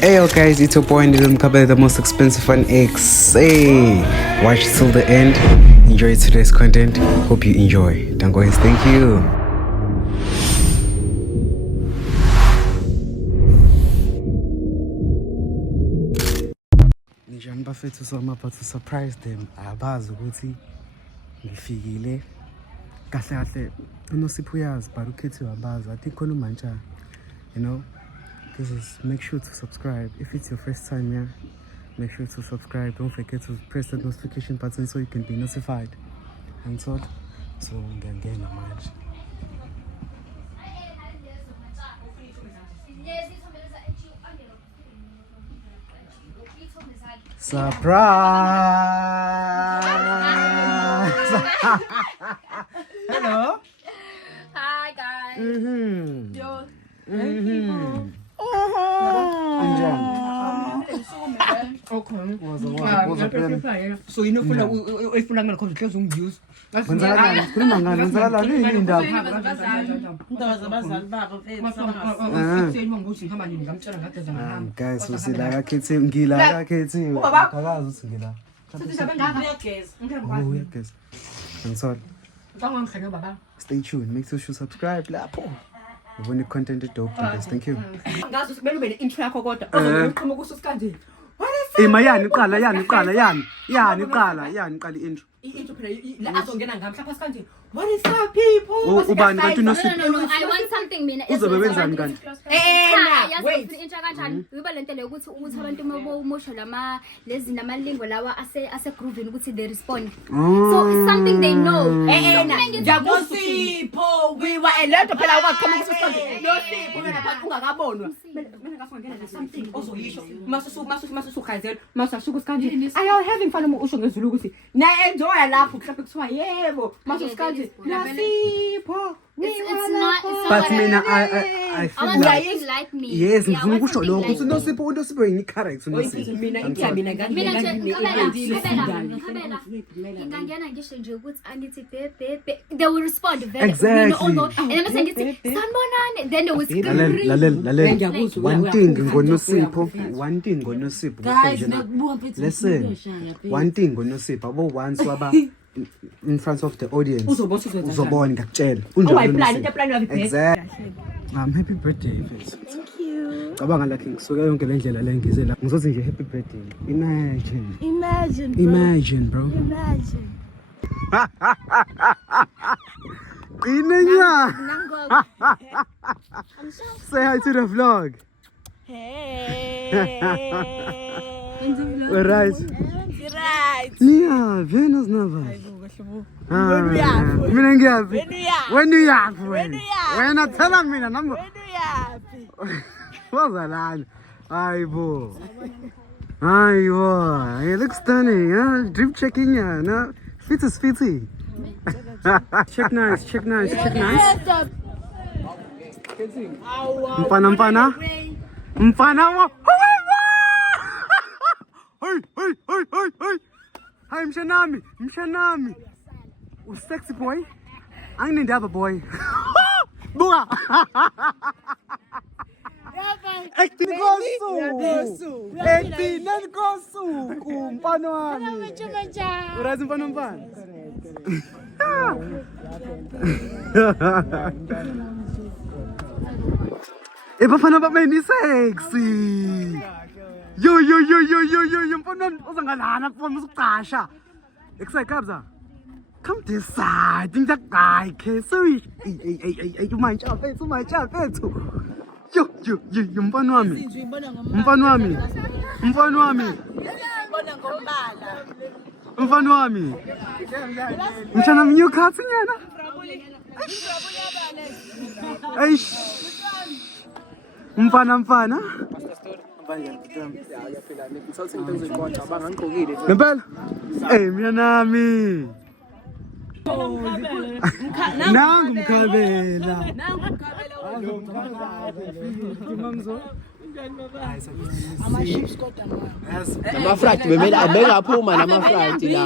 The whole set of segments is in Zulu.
Hey yo guys, it's your boy Ndilo Mkabele, the most expensive on X. Hey, watch till the end. Enjoy today's content. Hope you enjoy. Guys, thank you. Njani bafethu somapha to surprise them. Abazi ukuthi ngifikile. Kahle kahle uNosipho uyazi but ukhethiwe abazi. I think khona uMantsha. You know, this is, make sure to subscribe. If it's your first time here, make sure to subscribe. Don't forget to press the notification button so you can be notified. And so ngiyangena manje. Surprise! Hello. Hi guys. Yo. So you know ifuna kumele khona uhlezi ungiuse. Wenzakala khuluma ngani wenzakala yini indaba? Indaba zabazali babo ngokuthi ngihamba nini ngamtshela ngageza ngahamba. Guys, usila akakhethiwe ngila akakhethiwe. Akakazi uthi ngila. Uyageza. Ngizolo. Ngangangihlenga baba. Stay tuned. Make sure you subscribe lapho. Ubone content dope guys. Thank you. Ngazi ukuthi bele intro yakho kodwa uzoqhuma kususikanje. Mayani uqala intro. Intro phela la azongena ngamhla phasi kanje. What is up people? Ubani kanti No, I want something mina. Uzobe wenzani kanti? Wait. Intro kanjani? Uyiba lento le ukuthi abantu mabosho lezi namalingo lawa ase grooving ukuthi they respond. So it's something they know. Ngiyabusipho wiwa lento phela kwaqhuma kususikanje. Nosipho mina phansi ungakabonwa. Mina ngafungena something ozoyisho. Masusukhazela. Masasuku sikanje. Are you having fun usho ngezulu ukuthi na enjoy lapho mhlawumbe kuthiwa yebo. Masusikanje. Nasipho. It's not. But mina I feel like me. Yes, ngifuna ukusho lokho ukuthi uNosipho yini character uNosipho. Mina nje ngingangena ngisho nje ukuthi angithi bebe they will respond very exactly. And then mase ngithi sanibonani then they will scream. Lalela. One thing ngoNosipho. Guys, listen. One thing ngoNosipho abo once waba in front of the audience. Uzobona ngakutshela. Exactly. Happy birthday first. Thank you. Cabanga lakhe ngisuka yonke le ndlela le ngize la. Ngizothi nje happy birthday. Imagine, bro. Qinenya. Say hi to the vlog. Hey. Right. Nia, Venus Nava. Mina ngiyapi? When you yapi? Wena tell mina number. Wazalani? Hayibo. You look stunning, huh? Drip checking ya, no? Fit is fitty. Check nice. Mpana. Hi, Mshanami. Sexy boy. I need the other boy. Buga. Acting gosu. Mpano wami. Urazi mpano. Bafana bami sexy. Yo, mpano uzangalana kufuna ukucasha. Excited kabza. Come this side, think that guy can sorry. Hey, my job, Yo, mfano wami. Mchana minyo katsi nyana. Eish. Mfana. Ngempela? Mnyanami. Nangu Mkabela. Mamzo. Ama-chips kodwa mama. Namafrat bengaphuma namafrat la.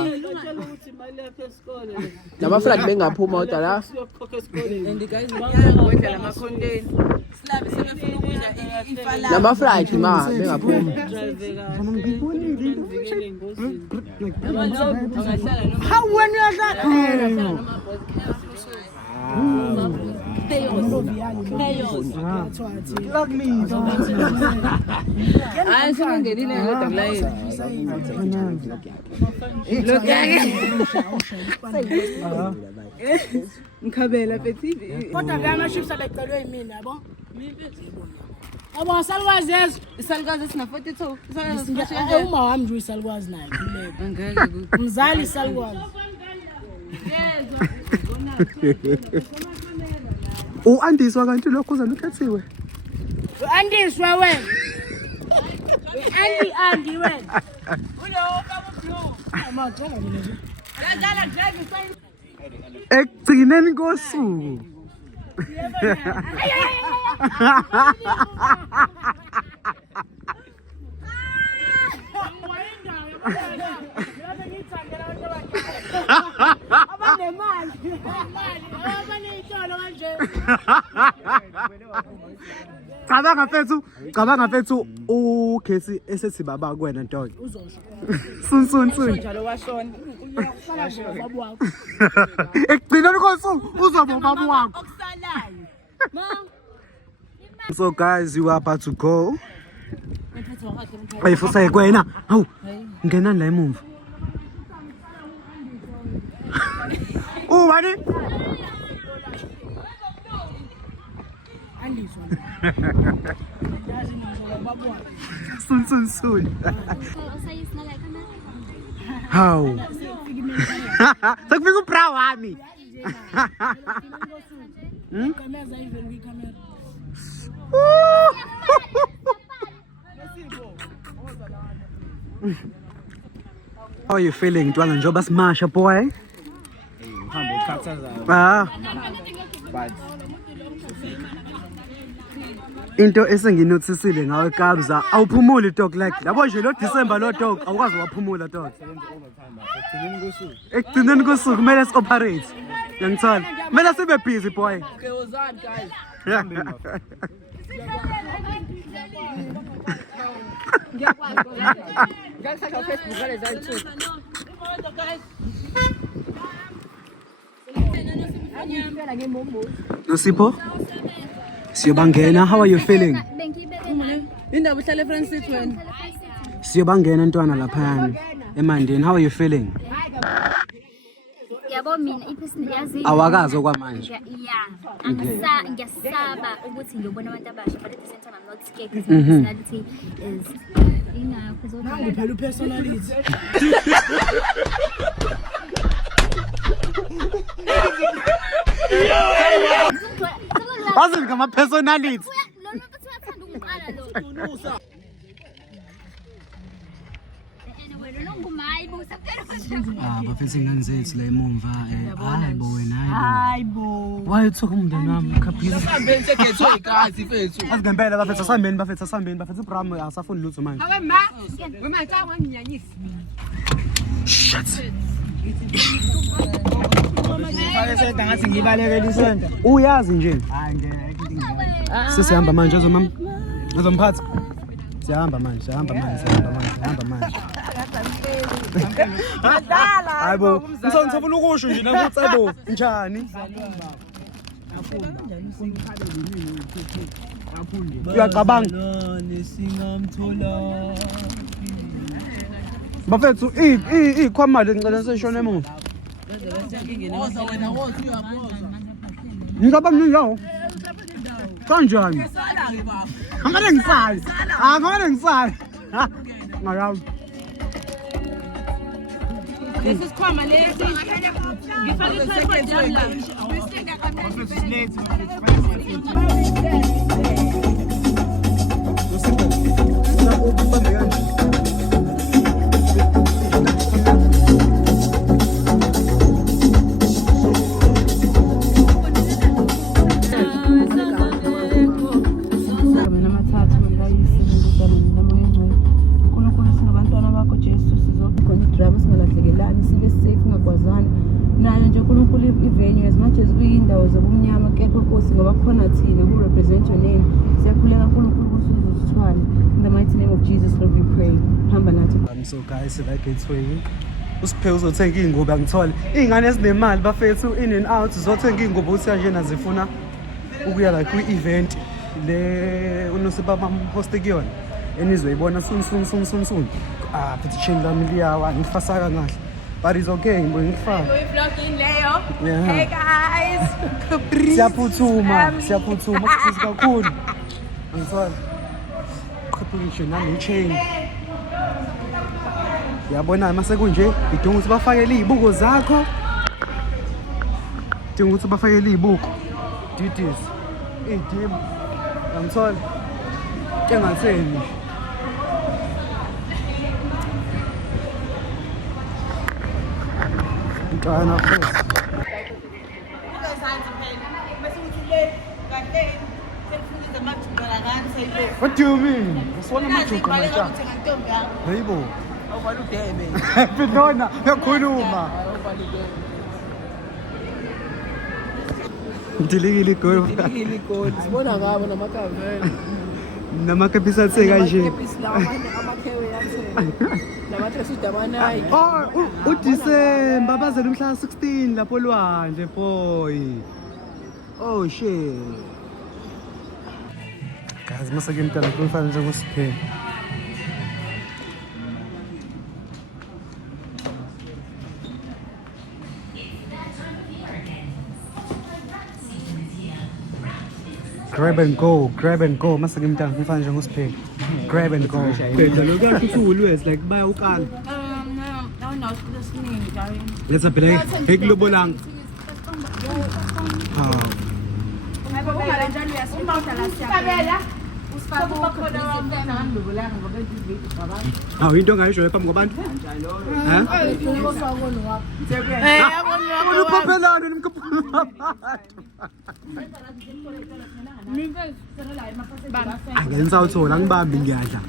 Namafrat bengaphuma kodwa la. Namafrat ma bengaphuma. How when you are that? Ngikhabela bethi Kodwa ke ama-chips abecelwe yimina yabo. Yabo asalukwazi yezo. isalukazi sina 42 Uma wami nje uyisalukwazi naye. Umzali isalukwazi. U-Andiswa kanti lokho uzanukhethiwe. U-Andiswa wena. Andy wena. Amagcala mina nje. Ekugcineni kosuku. Abanemali. Abaneyitolo kanje. Cabanga mfethu ukhethi esethi baba kuwena Ntoke. Uzosho. Sun. njalo washona Sala nje baba wakho. Ekugcineni kosuku uzoba ubaba wakho. okusalayo So guys, you are about to go. Ayifusa kwena. Hawu. Ngenani la emuva. Wani? Andiswa. Yazi ngizoba baba wakho. Sun. Usayisina la camera. Hawu. Sekufika ubra wami. Kamera even kwikamera. How are you feeling, Ntwana? Njoba smasha boy. Into esenginotisile ngawe Kabza awuphumuli dog like yabo nje lo December lo dog awukwazi waphumula dog. Ekugcineni kosuku kumele si-operate. Ngiyangithola. Kumele sibe busy boy. ngiyakuthatha Facebook ngale zayithi Nosipho? Siyobangena. How are you feeling? indaba uhlale friends seat wena Siyobangena Ntwana laphayana eMandeni. How are you feeling? Yabo mina iphesini yazi. Awakazi okwamanje. Ngiyasaba ukuthi ngiyobona abantu abasha but at the same time I'm not scared because my personality is ingakho Nangu phela upersonality. Wazi ngama personality. Lo muntu uyathanda ukuqala lo. Anyway, lo ngumayi busa phela. Bafethu ingane zethu la emumva. Hayibo wena Hayibo. Why uthoka umndeni wami khaphile? Sihambeni segethwe igazi fethu. Azigempela bafethu asambeni bafethu Bram asafuni lutho manje. awe ma wema cha wanginyanyisi Ngathi ngibalekela isenta. Uyazi nje. Hayi ngeke. Sesihamba manje azomama. Azomphatha. Siyahamba manje. Hayibo, ngizonithobula ukusho nje nakuthi hayibo, njani? Uyacabanga bafethu ikhwama ngicela seshona emuva. Ngicabanga ninjawo. Kanjani? Ngamane ngisale. Ngayazi. lesikhwama lesi ngifake i-tripod yami la Nkosi ngoba khona thina who represent your name. Siyakhuleka uNkulunkulu ukuthi uzosithwala. In the mighty name of Jesus Lord we pray. Hamba nathi. So guys, la gateway. Usiphe uzothenga ingubo angithole. Izingane ezinemali bafethu in and out uzothenga ingubo uthi nje nazifuna ukuya like kwi-event le unosibaba host kuyona. Enizoyibona soon. Phethe chain lami liyawa ngifasaka kahle. But it's okay, ngifaka. We vlogging Leo. Yeah. Hey guys. Siyaphuthuma kusiza kakhulu. Angithole. Qhubhisho nami chain. Yabona mase kunje idinga ukuthi bafakele izibuko zakho. Idinga ukuthi bafakele izibuko. Duties. Idim. Angithole. Ke ngatheni. Kana first. What do you mean? Usona majuka manje. Hayibo. Pidona, yakhuluma. Ndilikile golf. Sibona ngabo namakavela. Namakapisa tseka nje. Amakhewe yathela. Lamathesi udabanayi. Oh, uDecember bazela umhla 16 lapho lwandle boy. Oh shit. Guys, mase ke mntana kufanele nje ngosiphela. Grab and go. Mase ke mntana kufanele nje ngosiphela. Grab and go. Phela lo kahle uthulwezi like baya ukala. No, listening, darling. Let's up there. Hekulobolanga. Hawu into ngayisho phambi kwabantu? Uphaphelana nimkhaphela. Angisawuthola ngibambi ngiyadla.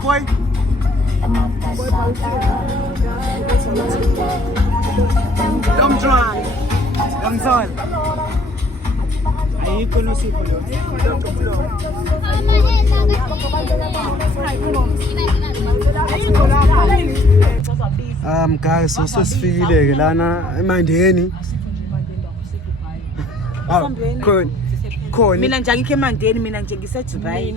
Boy. Don't drive. I'm sorry. Ayikho nosipho lo. Guys, so sesifikile ke lana eMandeni. Khona mina nje angikho eMandeni, mina nje ngiseDubai.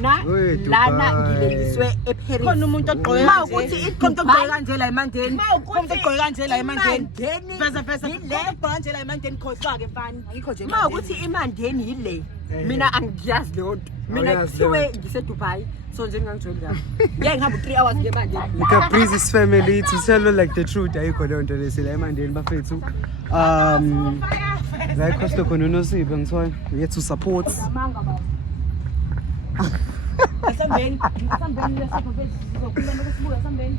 Lana ngileliswe eParis. Khona umuntu ogqoka mawukuthi iqonto ogqoka kanje la eMandeni. Umuntu ogqoka kanje la eMandeni. Pheza le ogqoka kanje la eMandeni khohlwa ke mfana. Angikho nje. Mawukuthi iMandeni yile. Mina angiyazi lo nto. Mina kuthiwe ngiseDubai. So nje ngangijoli kahle. Ngeke ngihamba 3 hours ngeMandeni. Look at Breezy's family to tell you like the truth. Ayikho le nto lesila eMandeni bafethu. La ikhoste khona uNosipho ngithola yethu support.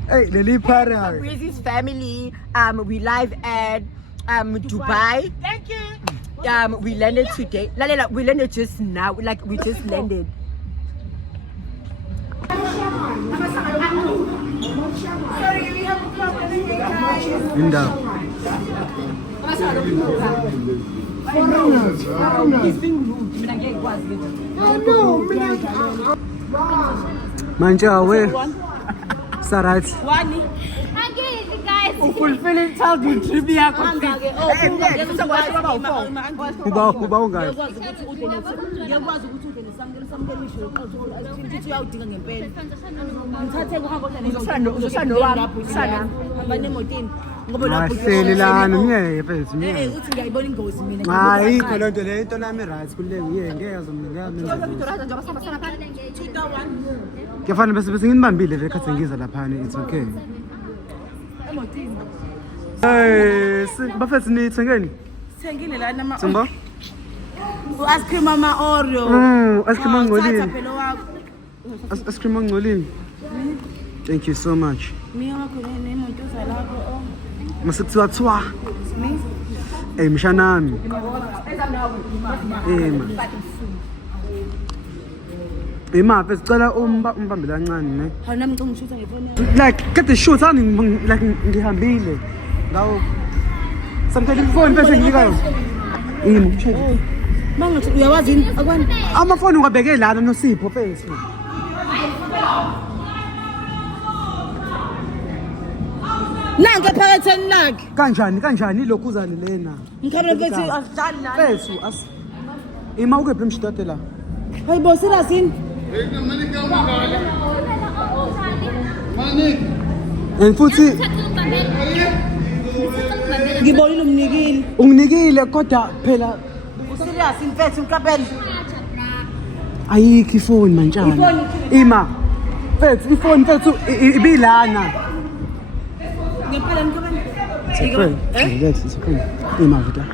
Hey, leli party hayi. Breezy's family, we live at Dubai. Thank you. We landed today. We landed just now. Like we just landed. Inda. Manje awe. Sarat. Angeke guys. Fulfilling childhood dream yakho. Kuba ungani? Ngiyakwazi ukuthi ube nesamkelisho ukuthi uyawudinga ngempela. Ngithathe kuhamba hamba nemotini ngoba lapho Mahlelelana ngeke mfethu uthi ngiyayibona ingozi mina. hayi ikho lento le into nami right kule ngeke ngiyamenza kufanele bese nginibambile le khathi ngiza lapha it's okay bafethu nithengeni Sithengile la nama Tsumba ice cream ama Oreo. ice cream angcolile Thatha phela wakho. ice cream angcolile thank you so much Mina wakho nemoto zalapho. masekuthiwa thwa mshanami ma besicela umbambele kancane ne Hawu nami ngicela ngishutha ngefoni like kade shoot like ngihambile ngawo samthatha ifoni bese ngilika yona mshayeli Mangathi uyawazi yini akwani amafoni ungabeke lana noSipho mfethu nange phakatheni lakhe. kanjani lokhuzane lena Ngikhabela mfethu asidlali la. mfethu ima ukephi emshidate la Hayibo serious yini? and futhi Ngibonile umnikile. unginikile kodwa phela Serious mfethu ngikhabela. ayikho ifoni manjani ima mfethu ifoni mfethu ibilana Ngempela ngikhabela. Relax, it's okay. Ima vuta.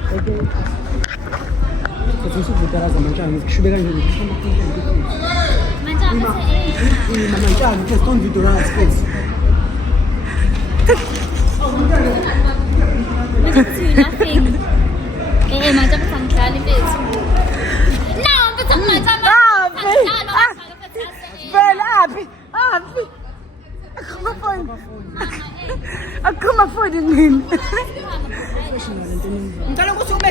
Kathi ukuvutaraza manjani ngishube kanje Ima manjani just don't video right space. Nothing. Manje besangidlala impethu. No, mfethu ngimajama. Vela aphi? Akhuma phone ngini. Ngicela ukuthi ube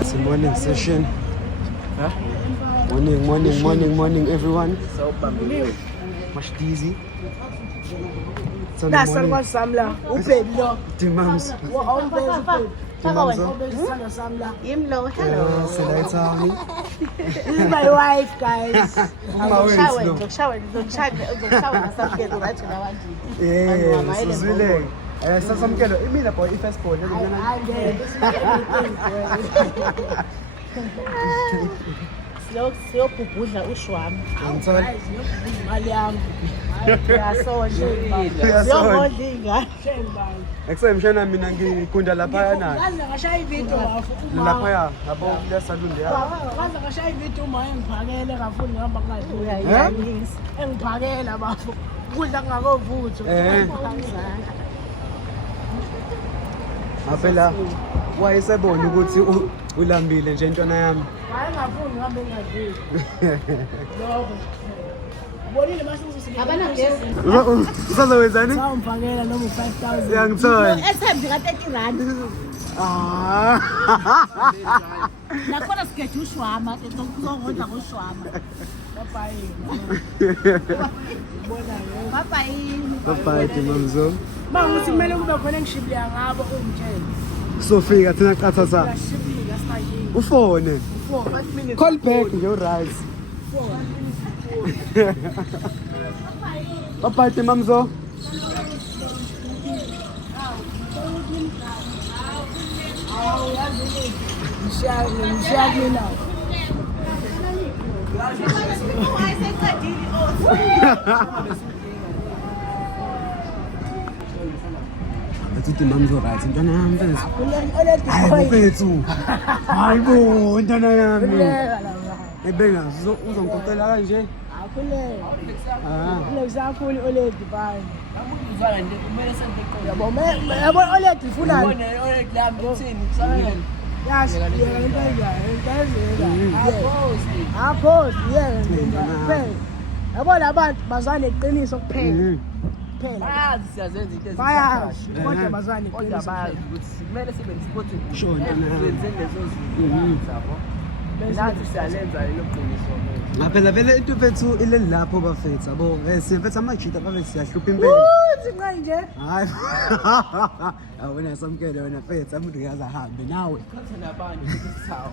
It's a morning session. Morning, everyone. Much easy. That's what Samla. Upe lo. Timams. Imlo, hello. Select me. This is my wife, guys. shower ngasamkelo right na Yeah, Suzile. Sasa mkelo, imila po i-first born. Siyobhubhudla ushwami. Imali yami. Uyasonje. Uyasonje. Siyobhodla ingane. Mshana mina ngikunda lapha na. Ngaze ngashaya ivideo wafu. Lapha ya, yabo kule salon ya. Ngaze ngashaya ivideo uma engiphakele ngafuni ngihamba Uyayisa. engiphakela bafu. Kudla kungakovutho. Phela wayesebona ukuthi ulambile nje intwana yami. Hayi ngafuni ngihambe ngadluli. Lokho. Bonile mase Abana ngezi. Usazowenzani? Sawumphakela noma 5000. Siyangithola. Ethembi ka 30 rand. Nakhona sikhethe ushwama, sizongodla ngoshwama. Bye Timamzo. Manguthi kumele kube khona engishibile ngabo ungitshela. Sofika thina qatha sa. Ngashibika sikhangile. Ufone. 5 minutes. Call back nje rise. Bye Timamzo. Ngishayile nawo. mfethu uthi mami uzoright ntwana yami mfethu Oledi hayi boy. mfethu hayi bo ntwana yami Kuleka la. ebenga uzongikhokhela kanje Akuleka. ah Kulezakhulu Oledi boy. Yabo yabo Oledi ufuna. Yes, yeah, aphosi yeah. Yabo labantu bazane iqiniso kuphela. Kuphela. bayazi siyazenza into Bayazi kodwa bazane kodwa iqiniso. bayazi ukuthi kumele sibe nesipoti Sure, senzeni lezo zinto zabo nathi siyalenza lelo qiniso ngaphela vele into mfethu ileli lapho bafethu yabo sifethu amajita bafethu siyahlupha impela Zinqa nje. hayi awona samkele wena mfethu umuntu uyaza hambe nawe khathe nabanye ukuthi sithawo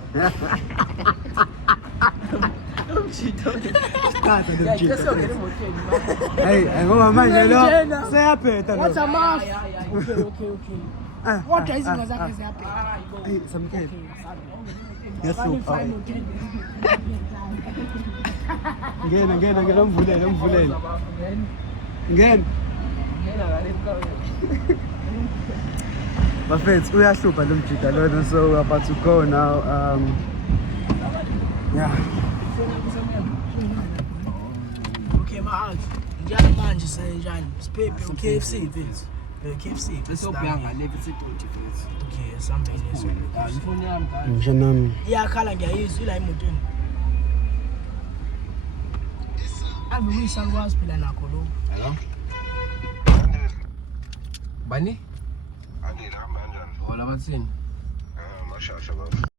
Khatha ya nomjita kesongena emotweni hey ngoba manje lo Njena. seyaphetha What's lo a mask? Okay. Kodwa izinto zakhe ziyabheka. hey samkele Bani yahlupha fine hotel. ngena umvulele ngena bafethu uyahlupha lo mjita lona so we're about to go now yeah Okay, my njalo manje senjani? Siphephe uKFC mfethu. KFC. sobhanga level 20 Okay, sambeni eso. ifoni yami ngisho nami Iyakhala ngiyayizwa ila emotweni. Ave uyisalwazi phela nakho lo. bani Anile hamba kanjani? hola bathini Mashasha baba.